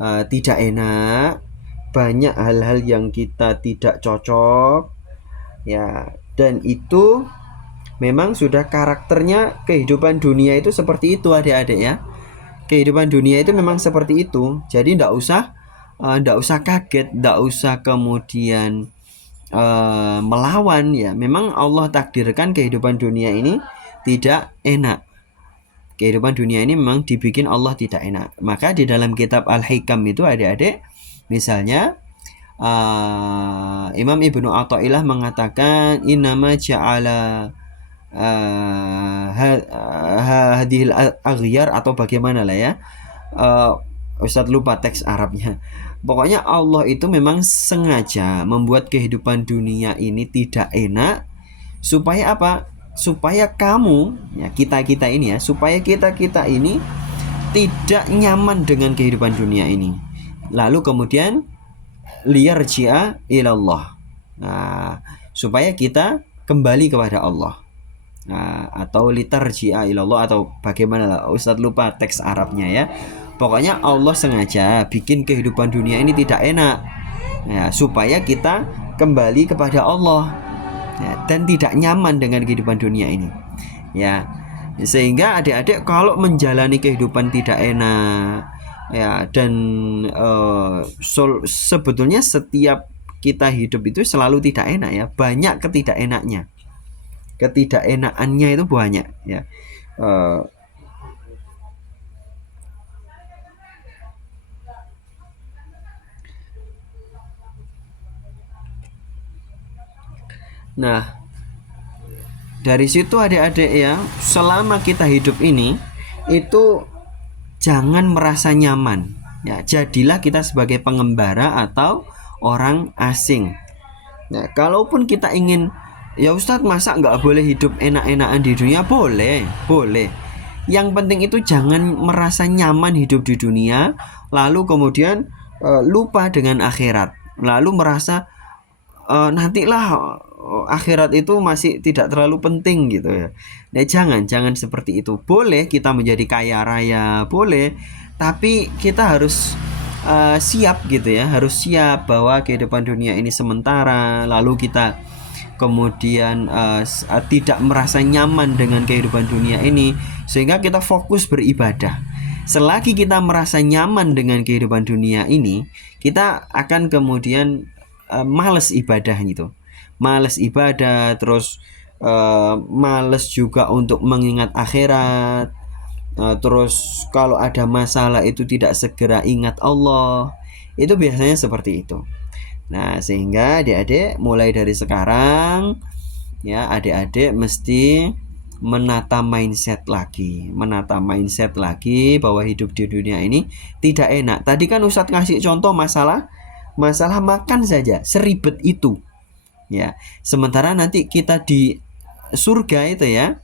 tidak enak, banyak hal-hal yang kita tidak cocok, ya. Dan itu memang sudah karakternya kehidupan dunia itu seperti itu, adik-adik ya. Kehidupan dunia itu memang seperti itu. Jadi ndak usah kaget, ndak usah kemudian melawan ya. Memang Allah takdirkan kehidupan dunia ini tidak enak. Kehidupan dunia ini memang dibikin Allah tidak enak. Maka di dalam kitab Al-Hikam itu adik-adik, misalnya Imam Ibnu Athaillah mengatakan innama ja'ala hadhil aghyar atau bagaimana lah ya. Ustadz lupa teks Arabnya. Pokoknya Allah itu memang sengaja membuat kehidupan dunia ini tidak enak supaya apa? Supaya kamu, ya kita ini ya, supaya kita ini tidak nyaman dengan kehidupan dunia ini. Lalu kemudian liyarji'a ilallah. Nah, supaya kita kembali kepada Allah. Nah, atau litarji'a ilallah atau bagaimana lah, Ustadz lupa teks Arabnya ya. Pokoknya Allah sengaja bikin kehidupan dunia ini tidak enak ya, supaya kita kembali kepada Allah ya, dan tidak nyaman dengan kehidupan dunia ini ya. Sehingga adik-adik kalau menjalani kehidupan tidak enak ya, dan sebetulnya setiap kita hidup itu selalu tidak enak ya, banyak ketidakenakannya itu banyak ya. Nah, dari situ adik-adik ya, selama kita hidup ini itu jangan merasa nyaman ya, jadilah kita sebagai pengembara atau orang asing. Nah, kalaupun kita ingin, ya Ustadz masa nggak boleh hidup enak-enakan di dunia? Boleh. Yang penting itu jangan merasa nyaman hidup di dunia, lalu kemudian lupa dengan akhirat, lalu merasa nantilah akhirat itu masih tidak terlalu penting gitu ya. Nah, jangan seperti itu. Boleh kita menjadi kaya raya, boleh, tapi kita harus siap gitu ya, harus siap bahwa kehidupan dunia ini sementara. Lalu kita kemudian tidak merasa nyaman dengan kehidupan dunia ini, sehingga kita fokus beribadah. Selagi kita merasa nyaman dengan kehidupan dunia ini, kita akan kemudian males ibadah gitu, males ibadah, terus males juga untuk mengingat akhirat. Terus kalau ada masalah itu tidak segera ingat Allah. Itu biasanya seperti itu. Nah, sehingga adik-adik mulai dari sekarang ya, adik-adik mesti menata mindset lagi bahwa hidup di dunia ini tidak enak. Tadi kan Ustadz ngasih contoh masalah makan saja seribet itu ya. Sementara nanti kita di surga itu ya,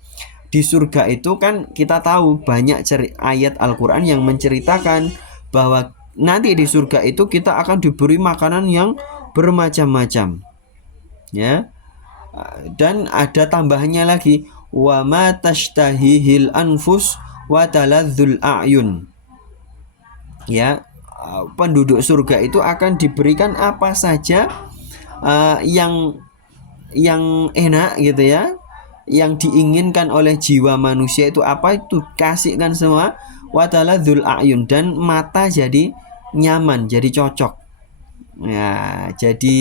di surga itu kan kita tahu banyak ayat Al-Quran yang menceritakan bahwa nanti di surga itu kita akan diberi makanan yang bermacam-macam ya. Dan ada tambahannya lagi, wa ma tashtahihil anfus wa taladzul a'yun ya. Penduduk surga itu akan diberikan apa saja yang enak gitu ya, yang diinginkan oleh jiwa manusia itu apa itu kasihkan semua. Wataladzul a'yun, dan mata jadi nyaman, jadi cocok ya, jadi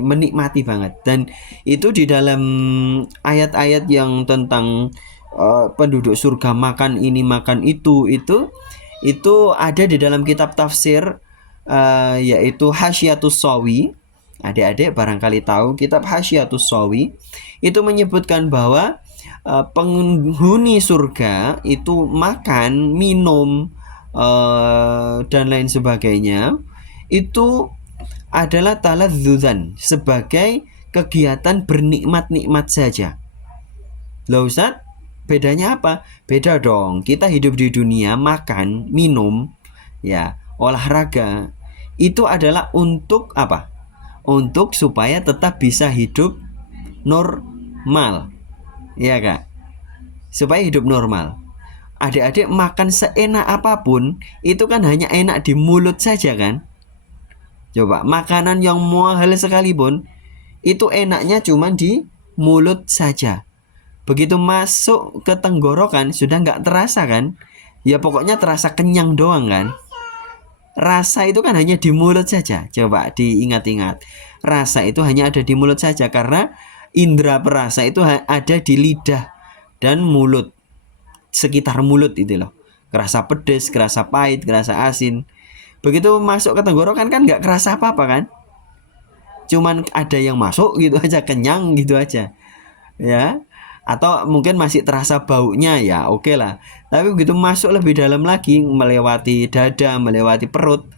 menikmati banget. Dan itu di dalam ayat-ayat yang tentang penduduk surga makan ini makan itu ada di dalam kitab tafsir yaitu Hasyiatus Shawi. Adik-adik barangkali tahu kitab Hasyiatus Shawi, itu menyebutkan bahwa penghuni surga itu makan, minum dan lain sebagainya itu adalah taladzuzan, sebagai kegiatan bernikmat-nikmat saja. Loh Ustaz, bedanya apa? Beda dong. Kita hidup di dunia makan, minum, ya, olahraga. Itu adalah untuk apa? Untuk supaya tetap bisa hidup normal. Iya Kak? Supaya hidup normal. adik-adik makan seenak apapun itu kan hanya enak di mulut saja kan. Coba makanan yang mahal sekalipun itu enaknya cuma di mulut saja. Begitu masuk ke tenggorokan sudah nggak terasa kan. Ya pokoknya terasa kenyang doang kan. Rasa itu kan hanya di mulut saja. Coba diingat-ingat. Rasa itu hanya ada di mulut saja karena indera perasa itu ada di lidah dan mulut. Sekitar mulut itu loh. Kerasa pedas, kerasa pahit, kerasa asin. Begitu masuk ke tenggorokan kan nggak kerasa apa-apa kan. Cuman ada yang masuk gitu aja, kenyang gitu aja. Ya. Atau mungkin masih terasa baunya ya oke lah. Tapi begitu masuk lebih dalam lagi, melewati dada, melewati perut,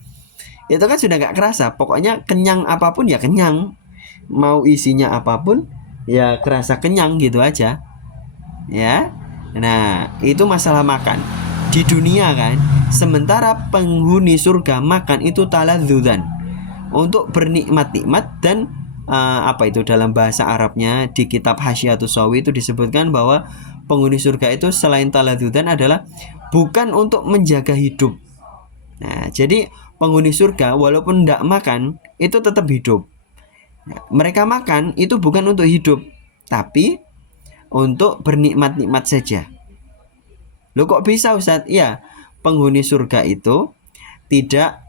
itu kan sudah nggak kerasa. Pokoknya kenyang apapun ya kenyang. Mau isinya apapun ya kerasa kenyang gitu aja. Ya. Nah, itu masalah makan di dunia kan. Sementara penghuni surga makan itu taladzudzan, untuk bernikmat-nikmat. Dan apa itu dalam bahasa Arabnya di kitab Hasyiatus Shawi itu disebutkan bahwa penghuni surga itu selain taladzudzan adalah bukan untuk menjaga hidup. Nah, jadi penghuni surga walaupun tidak makan itu tetap hidup. Nah, mereka makan itu bukan untuk hidup, tapi untuk bernikmat-nikmat saja. Loh kok bisa Ustadz? Ya, penghuni surga itu tidak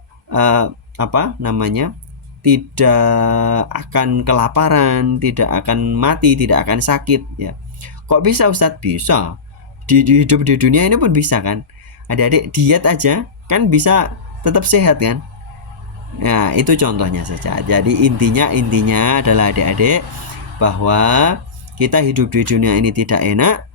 tidak akan kelaparan, tidak akan mati, tidak akan sakit ya. Kok bisa Ustadz? Bisa. Di hidup di dunia ini pun bisa kan. Adik-adik diet aja kan bisa tetap sehat kan. Nah, itu contohnya saja. Jadi intinya adalah adik-adik bahwa kita hidup di dunia ini tidak enak.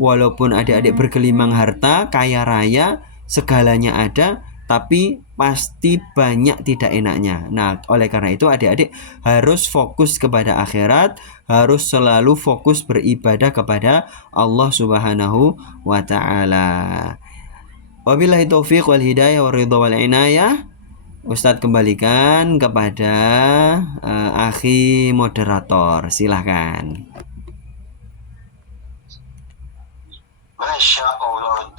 Walaupun adik-adik bergelimang harta, kaya raya, segalanya ada, tapi pasti banyak tidak enaknya. Nah, oleh karena itu adik-adik harus fokus kepada akhirat, harus selalu fokus beribadah kepada Allah Subhanahu wa taala. Wabillahi taufiq wal hidayah wal ridha wal inayah. Ustadz kembalikan kepada akhi moderator. Silahkan. Masya Allah,